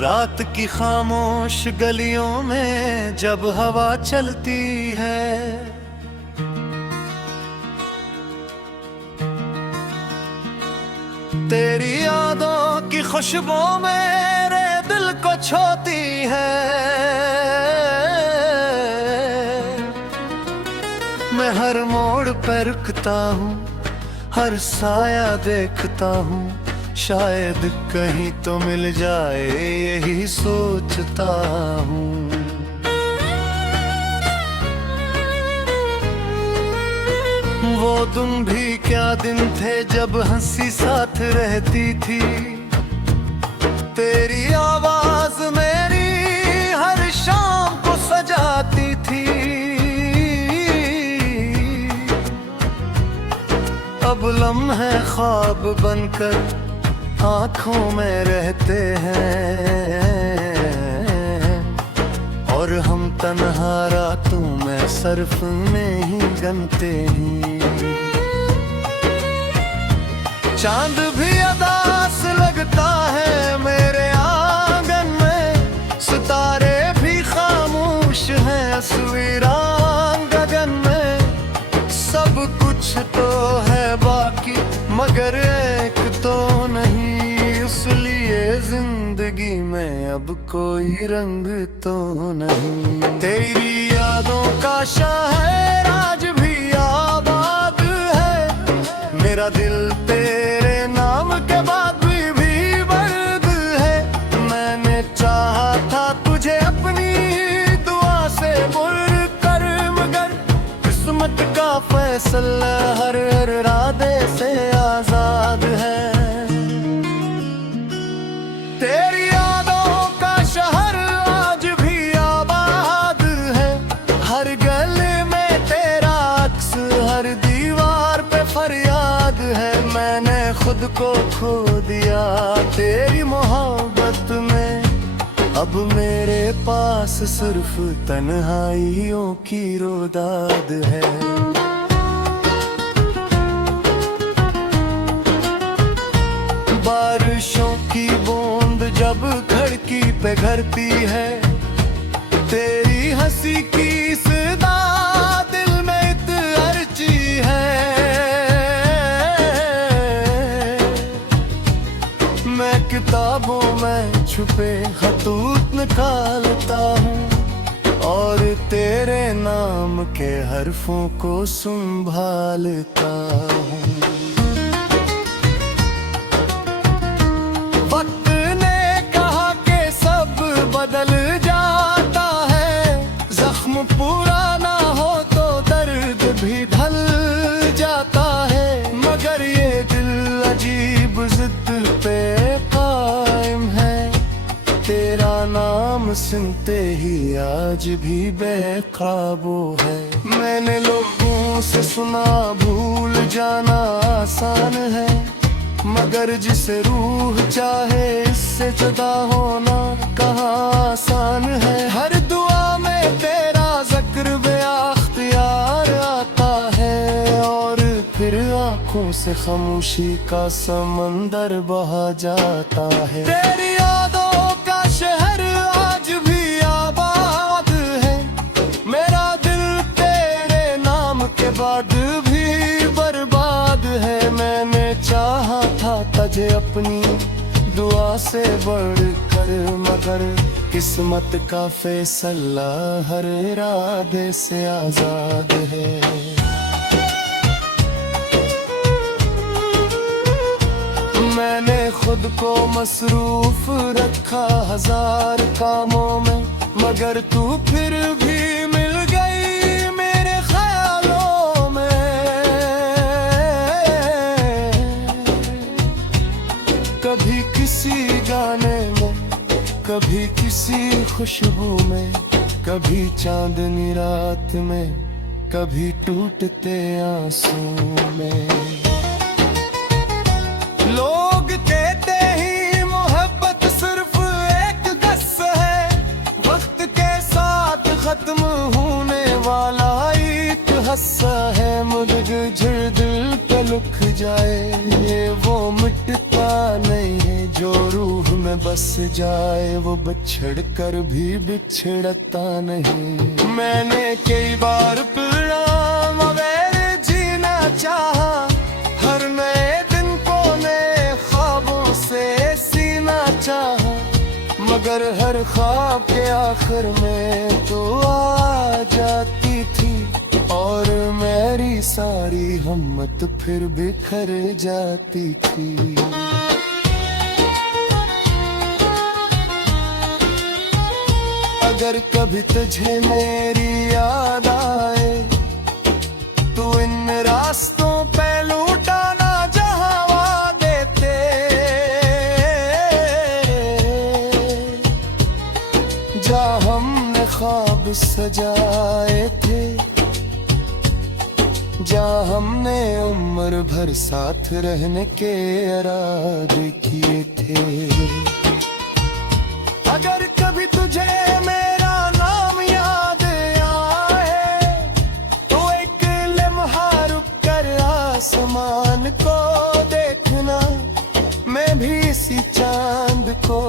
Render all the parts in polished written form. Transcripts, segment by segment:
रात की खामोश गलियों में जब हवा चलती है, तेरी यादों की खुशबू मेरे दिल को छूती है। मैं हर मोड़ पर रुकता हूँ, हर साया देखता हूँ, शायद कहीं तो मिल जाए यही सोचता हूँ। वो दिन भी क्या दिन थे जब हंसी साथ रहती थी, तेरी आवाज मेरी हर शाम को सजाती थी। अब लम्हे ख्वाब बनकर आँखों में रहते हैं, और हम तन्हा रातों में सर्फ में ही गनते हैं। चांद भी अदास लगता है मेरे आंगन में, सितारे भी खामोश हैं तस्वीरां गगन में। सब कुछ तो है बाकी मगर एक तो नहीं, इसलिए जिंदगी में अब कोई रंग तो नहीं। तेरी यादों का शहर आज भी आबाद है, मेरा दिल तेरे नाम के बाद भी बर्द है। मैंने चाहा था तुझे अपनी दुआ से बुर कर, मगर किस्मत का फैसला हर इरादे से आजाद है। तेरी यादों का शहर आज भी आबाद है, हर गली में तेरा अक्स, हर दीवार पे फरियाद है। मैंने खुद को खो दिया तेरी मोहब्बत में, अब मेरे पास सिर्फ तन्हाइयों की रोदाद है। बारिशों की बूंद जब खिड़की पे घरती है, तेरी हंसी की सदा दिल में इतरती है। मैं किताबों में छुपे खतूत निकालता हूँ, और तेरे नाम के हरफों को संभालता हूँ। वक्त ने कहा कि सब बदल जाता है, जख्म पुराना हो तो दर्द भी ढल जाता है। मगर ये दिल अजीब जिद पे कायम है, तेरा नाम सुनते ही आज भी बेकाबू है। मैंने लोगों से सुना भूल जाना आसान है, मगर जिसे रूह चाहे इससे जुदा होना कहाँ आसान है। हर दुआ में तेरा जिक्र बेअख्तियार आता है, और फिर आँखों से खामोशी का समंदर बहा जाता है। तेरी यादों का शहर आज भी आबाद है, मेरा दिल तेरे नाम के बाद भी बर्बाद है। मैंने चाहा था तुझे अपनी दुआ से बढ़कर, मगर किस्मत का फैसला हर इरादे से आजाद है। मैंने खुद को मसरूफ रखा हजार कामों में, मगर तू फिर भी मिल गई मेरे ख्यालों में। कभी किसी गाने में, कभी किसी खुशबू में, कभी चांदनी रात में, कभी टूटते आंसू में। लोग कहते ही मोहब्बत सिर्फ एक दस है, वक्त के साथ खत्म होने वाला एक हस्सा है। मुझे झिड़ दिल पे लुक जाए ये वो मिटता नहीं है, जो रूह में में बस जाए वो बिछड़ कर भी बिछड़ता नहीं। मैंने कई बार पीड़ा मगर जीना चाहा, हर नए दिन को नए ख्वाबों से सीना चाहा, मगर हर ख्वाब के आखिर में तो आ जाती थी और मेरी सारी हिम्मत फिर बिखर जाती थी। अगर कभी तुझे मेरी याद आए तो इन रास्तों पे लूटाना जहां वादे थे, जहां हमने ख्वाब सजाए थे, जहाँ हमने उम्र भर साथ रहने के इरादे किए थे। अगर कभी तुझे मेरा नाम याद आए तो एक लम्हा रुक कर आसमान को देखना, मैं भी इसी चांद को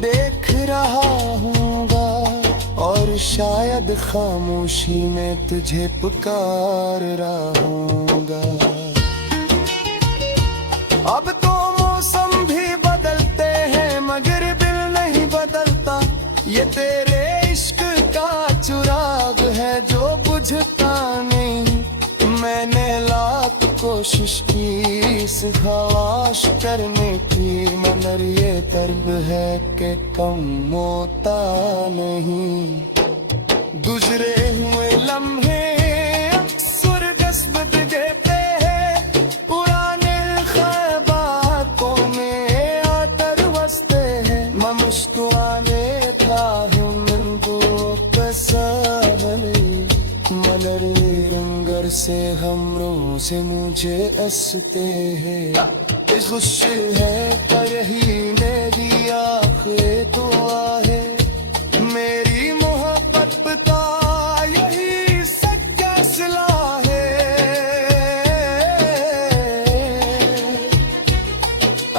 देख रहा हूँगा और शायद खामोशी में तुझे पुकार रहा हूँगा। अब तो मौसम भी बदलते हैं मगर दिल नहीं बदलता, ये तेरे इश्क का चुराग है जो बुझता नहीं। मैंने लाख कोशिश की इस खवाश करने की, मगर ये दर्द है कि कम होता नहीं। गुजरे हुए लम्हे अक्सर गस्बत देते हैं, पुराने ख्वाबातों में आतर बसते हैं। मैं मुस्कुराने का हिम्मत कसबली, मगर रंगर से हमरों से मुझे हंसते हैं। खुश है पर यही मेरी आखिरी दुआ है, मेरी मोहब्बत बता यही सच्चा सिला है।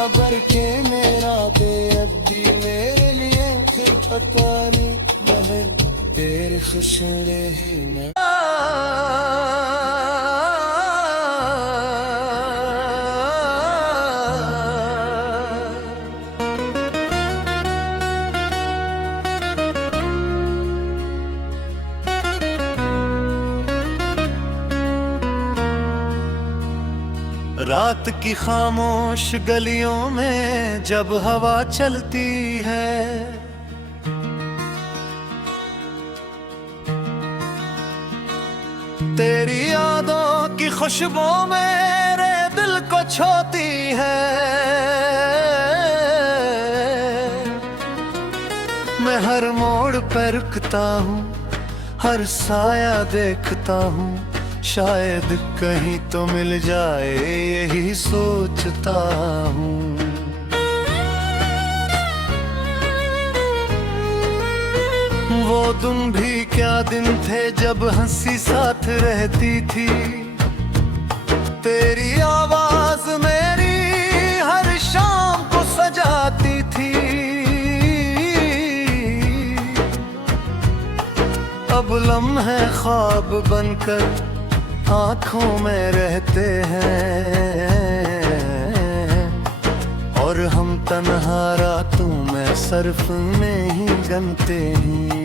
अबर के मेरा बेअब्दी मेरे लिए फिर पता नहीं, मैं तेरे खुश रहना। रात की खामोश गलियों में जब हवा चलती है, तेरी यादों की खुशबू मेरे दिल को छोती है। मैं हर मोड़ पर रुकता हूँ, हर साया देखता हूँ, शायद कहीं तो मिल जाए यही सोचता हूँ। वो दिन भी क्या दिन थे जब हंसी साथ रहती थी, तेरी आवाज मेरी हर शाम को सजाती थी। अब लम्हे ख्वाब बनकर आँखों में रहते हैं और हम तन्हा रातों में सर्फ में ही गनते हैं।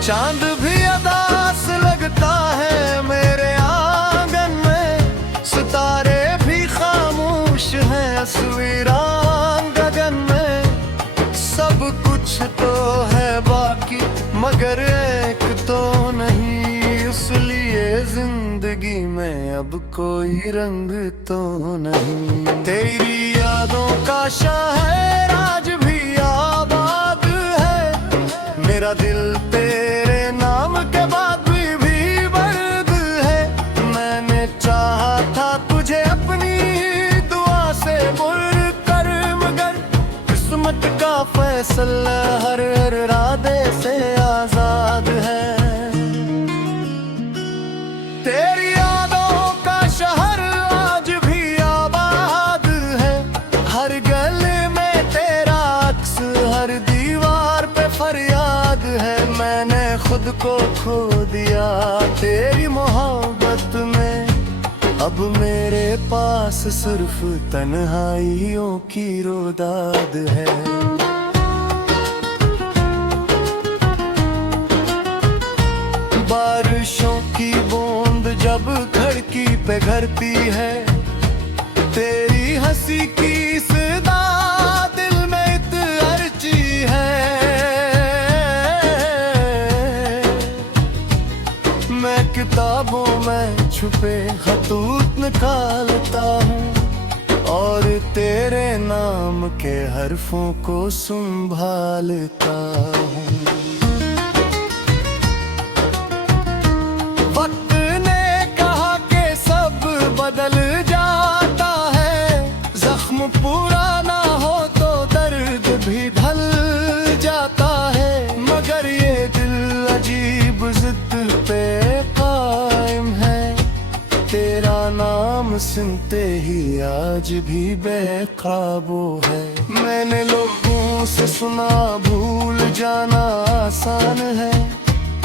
चांद भी अदास लगता है मेरे आंगन में, सितारे भी खामोश हैं तस्वीरां गगन में। सब कुछ तो है बाकी मगर एक तो नहीं, इसलिए जिंदगी में अब कोई रंग तो नहीं। तेरी यादों का शहर आज भी आबाद है, मेरा दिल तेरे नाम के बाद भी बर्द है। मैंने चाहा था तुझे अपनी दुआ से बुर कर, मगर किस्मत का फैसला हर इरादे से आजाद है। तेरी यादों का शहर आज भी आबाद है, हर को खो दिया तेरी मोहब्बत में। अब मेरे पास सिर्फ तन्हाइयों की रोदाद है। बारिशों की बूंद जब खिड़की पे गिरती है, तेरी हंसी की सदा दिल में इतरती है। मैं किताबों में छुपे खतूत निकालता हूँ और तेरे नाम के हरफों को संभालता हूँ। वक्त ने कहा कि सब बदल जाता है, जख्म पुराना हो तो दर्द भी ढल जाता है। मगर ये दिल अजीब जिद पे कायम है, तेरा नाम सुनते ही आज भी बेकाबू है। मैंने लोगों से सुना भूल जाना आसान है,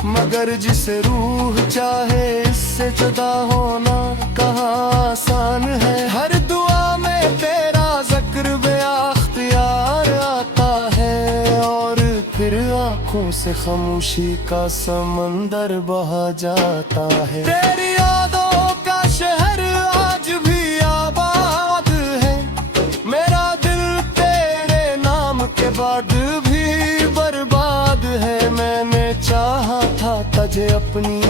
मगर जिसे रूह चाहे इससे जुदा होना कहाँ आसान है। हर दुआ में तेरा जिक्र बेअख्तियार आता है और फिर आंखों से खामोशी का समंदर बहा जाता है। तेरी यादों का शहर आज भी आबाद है, मेरा दिल तेरे नाम के बाद भी बर्बाद है। मैंने चाहा था तुझे अपनी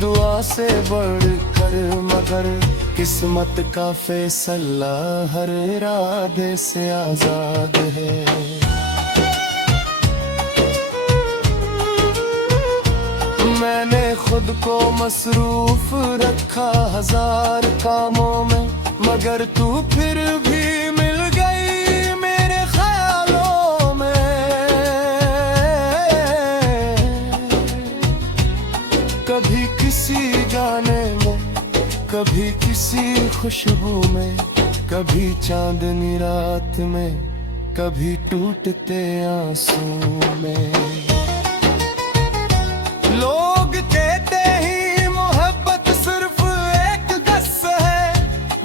दुआ से बढ़कर, मगर किस्मत का फैसला हर इरादे से आजाद है। मैंने खुद को मसरूफ रखा हजार कामों में, मगर तू फिर भी मिल गई मेरे ख्यालों में। कभी किसी गाने में, कभी किसी खुशबू में, कभी चांदनी रात में, कभी टूटते आंसू में। लोग कहते ही मोहब्बत सिर्फ एक दस है,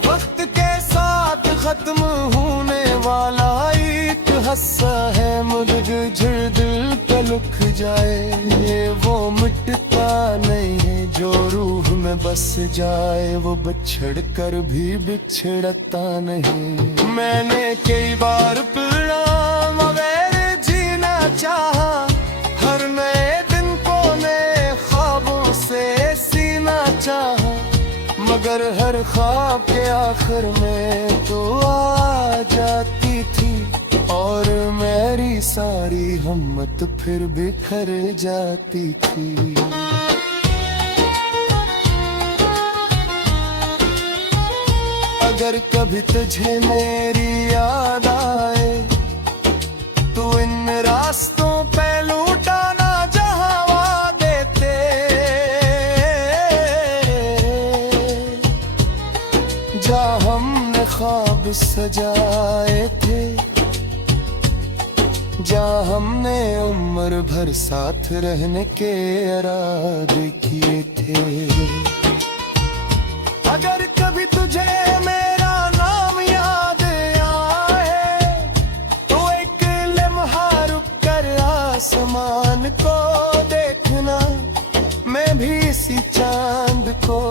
वक्त के साथ खत्म होने वाला एक हस्सा है। मुझे झिड़ दिल पे लुक जाए ये वो मिटता नहीं है, जो रूह में बस जाए वो बिछड़ कर भी बिछड़ता नहीं। मैंने कई बार पीड़ा मगर जीना चाहा, हर नए दिन को नए ख्वाबों से सीना चाहा, मगर हर ख्वाब के आखिर में तो आ जाती थी और मेरी सारी हिम्मत फिर बिखर जाती थी। अगर कभी तुझे मेरी याद आए तो इन रास्तों पे लूटाना जहां वादे थे, जहां हमने ख्वाब सजाए थे, जहां हमने उम्र भर साथ रहने के इरादे किए थे। अगर कभी तुझे मेरा नाम याद आए तो एक लम्हा रुक कर आसमान को देखना, मैं भी इसी चांद को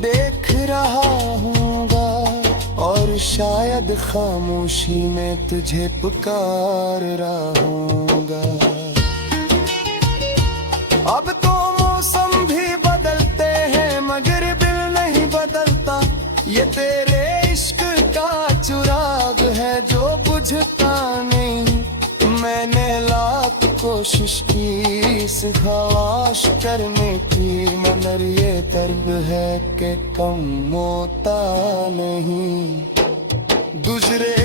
देख रहा हूँगा और शायद खामोशी में तुझे पुकार रहा हूँगा। अब तो मौसम भी बदलते हैं मगर दिल नहीं बदलता, ये तेरे इश्क का चिराग है जो बुझता नहीं। मैंने लाख कोशिश की इस खवाश करने की, मगर ये दर्द है कि कम होता नहीं। गुजरे